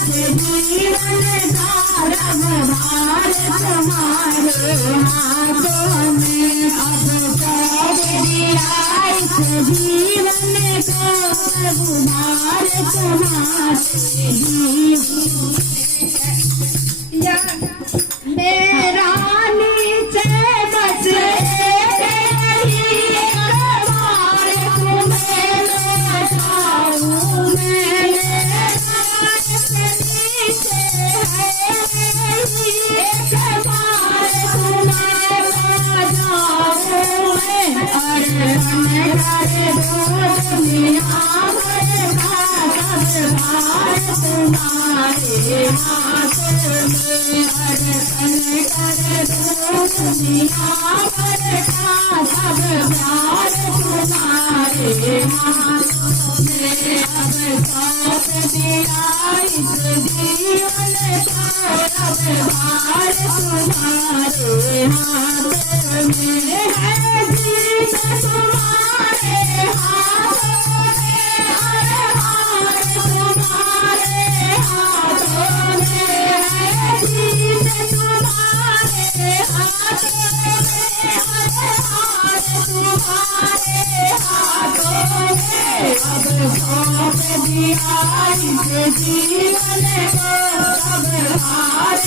जीवन का रंगभार तुम्हारे हाथों में अब सौंप दिया इस जीवन को रघुभार तुम्हारे मेरा नीचे बस तुम्हारे हाथ में अर्पण कर दो दुनिया भर का सब प्यार तुम्हारे हाथ में अब सौंप दिया इस जीवन का रंगभार तुम्हारे हाथ में है जीत तुम्हारे हाथों में तुम्हारे हाथों में है जीत तुम्हारे हाथों में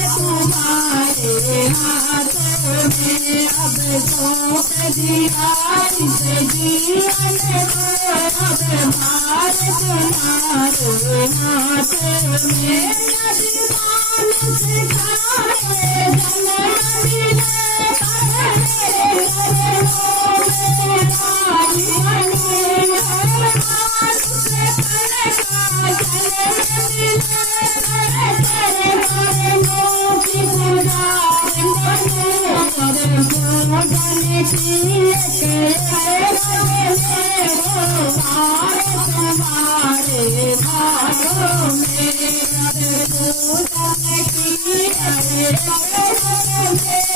तुम्हारे हाथों में अब सौंप दिया इस जीवन को रंगभार तुम्हारे हाथ में अब सौंप दिया इस जीवन को रंगभार तुम्हारे हाथ में अभिमान सिखाए जन्म दिले तुम्हारे भागों में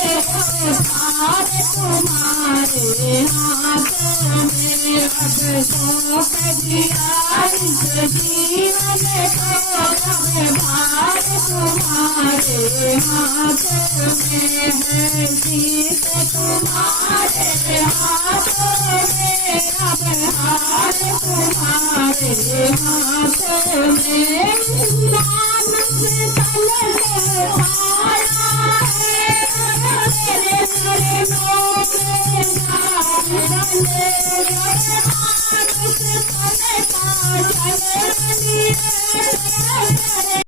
तुम्हारे हाथों में अब सौंप दिया इस जीवन को रंगभार तुम्हारे हाथ में है जीत तुम्हारे हाथों में अब हार तुम्हारे हाथ में मानस तन से आया है मेरे चरणों में डाले मानस तन का चलन